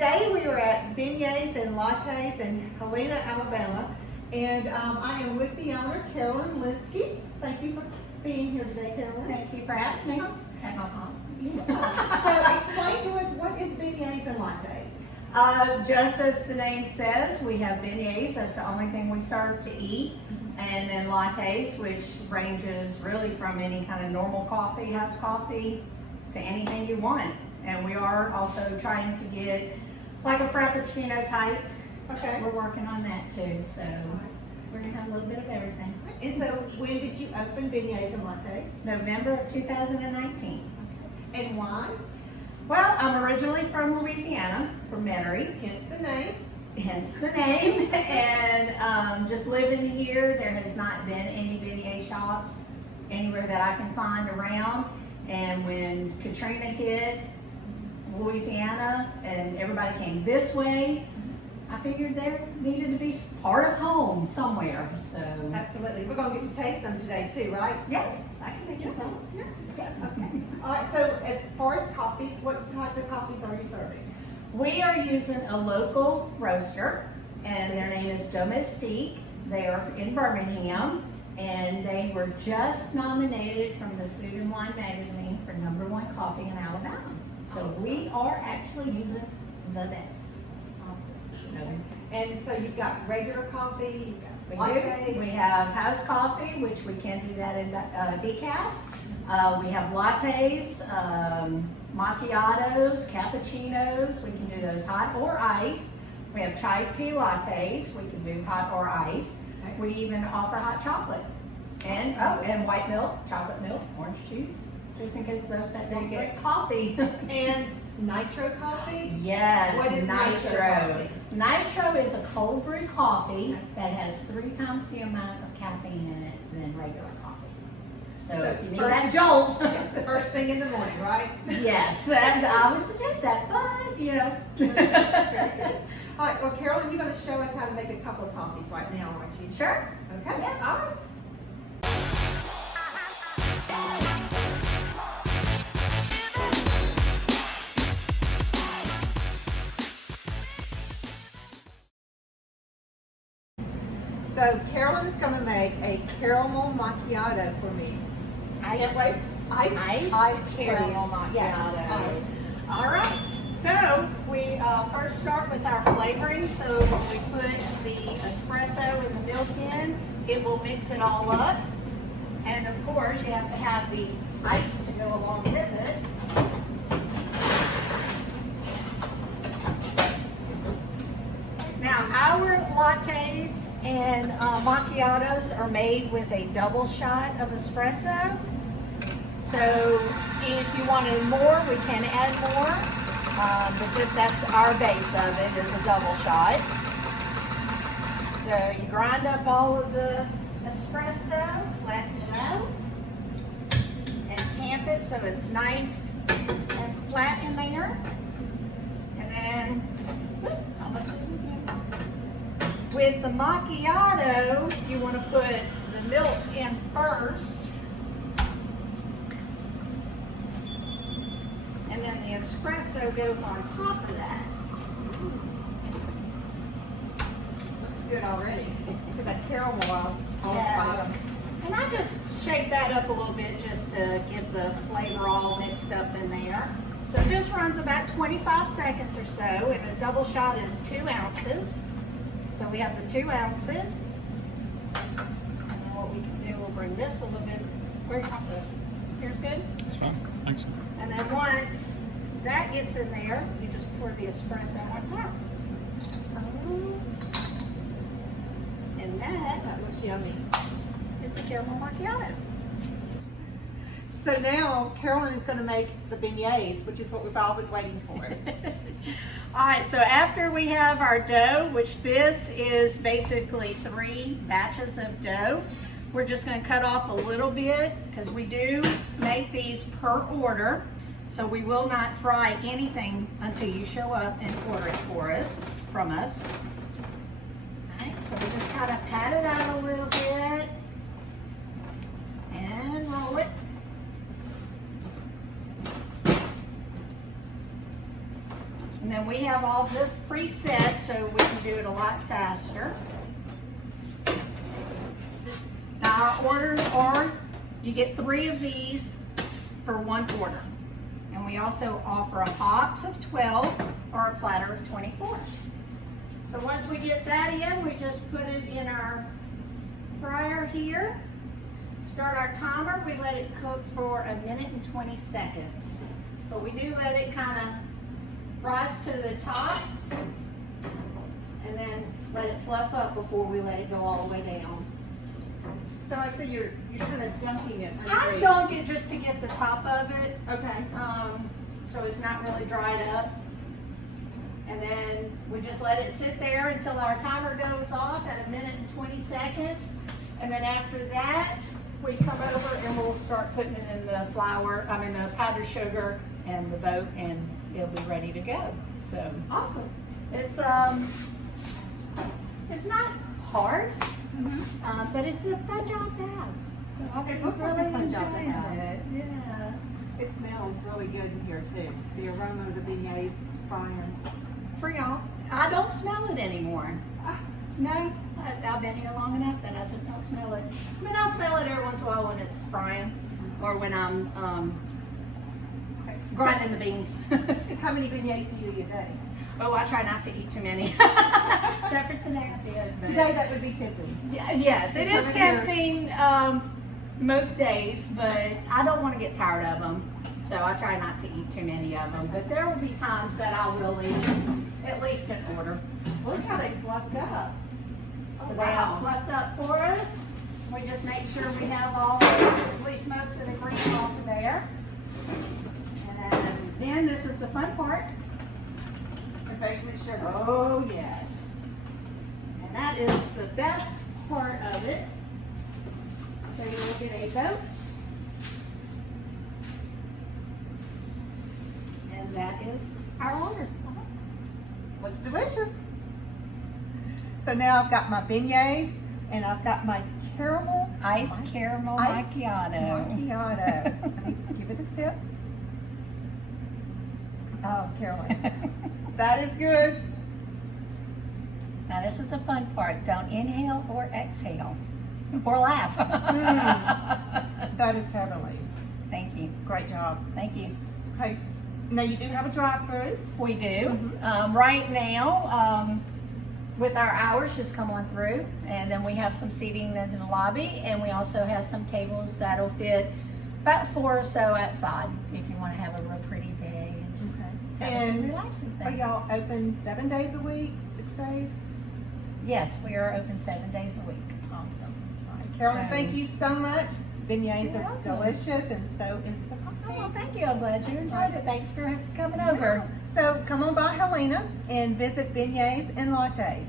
today we are at Beignets and Lattes in Helena, Alabama, and I am with the owner, Carolyn Linksi. Thank you for being here today, Carolyn. Thank you for having me. So explain to us, what is Beignets and Lattes? Just as the name says, we have beignets. That's the only thing we serve to eat. And then lattes, which ranges really from any kind of normal coffee, house coffee, to anything you want. And we are also trying to get like a frappuccino type. Okay. We're working on that too. So we're gonna have a little bit of everything. And so when did you open Beignets and Lattes? November of 2019. And why? Well, I'm originally from Louisiana, from Metairie. Hence the name. Hence the name. And just living here, there has not been any beignet shops anywhere that I can find around. And when Katrina hit Louisiana and everybody came this way, I figured there needed to be part of home somewhere. So Absolutely. We're going to get to taste them today too, right? yes, I can make you some. Yeah. Okay. All right. So as far as coffees, what type of coffees are you serving? We are using a local roaster, and their name is Domestique. They are in Birmingham, and they were just nominated from the Food and Wine magazine for #1 coffee in Alabama. So we are actually using the best. Awesome. And so you've got regular coffee, you've got lattes. We have house coffee, which we can do that in decaf. We have lattes, macchiatos, cappuccinos. We can do those hot or iced. We have chai tea lattes. We can do hot or iced. Okay. We even offer hot chocolate. And and white milk, chocolate milk, orange juice, just in case those that don't drink coffee. And nitro coffee? Yes, What is nitro coffee? Nitro is a cold brew coffee that has 3 times the amount of caffeine in it than regular coffee. So if you need that jolt. The first thing in the morning, right? Yes, and I would suggest that, but you know. Very good. All right, well, Carolyn, you're going to show us how to make a couple of coffees right now, aren't you? Sure. Okay. Yeah. All right. So Carolyn is going to make a caramel macchiato for me. Can't wait. Ice caramel please. macchiato. Yes, ice. All right. So we first start with our flavoring. So when we put the espresso and the milk in, it will mix it all up. And of course, you have to have the ice to go along with it. Now, our lattes and macchiatos are made with a double shot of espresso. So if you wanted more, we can add more, but just that's our base of it, is a double shot. So you grind up all of the espresso, flatten it out, and tamp it so it's nice and flat in there. And then, almost with the macchiato, you want to put the milk in first. And then the espresso goes on top of that. Looks good already. Look at that caramel on the bottom. And I just shake that up a little bit just to get the flavor all mixed up in there. So it just runs about 25 seconds or so, and a double shot is 2 ounces. So we have the 2 ounces. And then what we can do, we'll bring this a little bit. Here's good? That's fine. Thanks. And then once that gets in there, you just pour the espresso on top. And That looks yummy. is a caramel macchiato. So now Carolyn is going to make the beignets, which is what we've all been waiting for. All right, so after we have our dough, which this is basically 3 batches of dough, we're just going to cut off a little bit because we do make these per order. So we will not fry anything until you show up and order it from us. All right, so we just kind of pat it out a little bit and roll it. And then we have all this preset so we can do it a lot faster. Now our orders are, you get 3 of these for 1 order. And we also offer a box of 12 or a platter of 24. So once we get that in, we just put it in our fryer here. Start our timer, we let it cook for 1 minute and 20 seconds. But we do let it kind of rise to the top and then let it fluff up before we let it go all the way down. So I see you're kind of dunking it. I dunk it just to get the top of it, Okay. so it's not really dried up. And then we just let it sit there until our timer goes off at 1 minute and 20 seconds. And then after that, we come over and we'll start putting it in the the powdered sugar and the boat, and it'll be ready to go. So Awesome. it's not hard, but it's a fun job to have. So It looks like a fun job to enjoying have. it. Yeah. It smells really good in here too. The aroma of the beignets frying. For y'all, I don't smell it anymore. No, I've been here long enough that I just don't smell it. I mean, I'll smell it every once in a while when it's frying or when I'm grinding the beans. How many beignets do you eat a day? Oh, I try not to eat too many. Except for today I did. but- Today that would be tempting. Yeah, yes, it is tempting most days, but I don't want to get tired of them. So I try not to eat too many of them. But there will be times that I will eat at least an order. Look how they fluffed up. Oh, They have fluffed up for us. We just make sure we have at least most of the grease off of there. And then this is the fun part. And basically sugar. Oh yes. And that is the best part of it. So you will get a boat. And that is our order. Looks delicious. So now I've got my beignets and I've got my caramel Iced caramel Iced macchiato. macchiato. Give it a sip. Oh, Carolyn, that is good. Now this is the fun part. Don't inhale or exhale. Or laugh. That is heavenly. Thank you. Great job. Thank you. Okay. Now you do have a drive-through. We do. Right now, with our hours, just come on through, and then we have some seating in the lobby, and we also have some tables that'll fit about 4 or so outside if you want to have a real pretty day and just have a And relaxing Are thing. y'all open 7 days a week, 6 days? Yes, we are open 7 days a week. Awesome. All right. Carolyn, So- thank you so much. Beignets You're are welcome. delicious, and so is the Oh, well, coffee. thank you. I'm glad you enjoyed it. Thanks for coming over. So come on by Helena and visit Beignets and Lattes.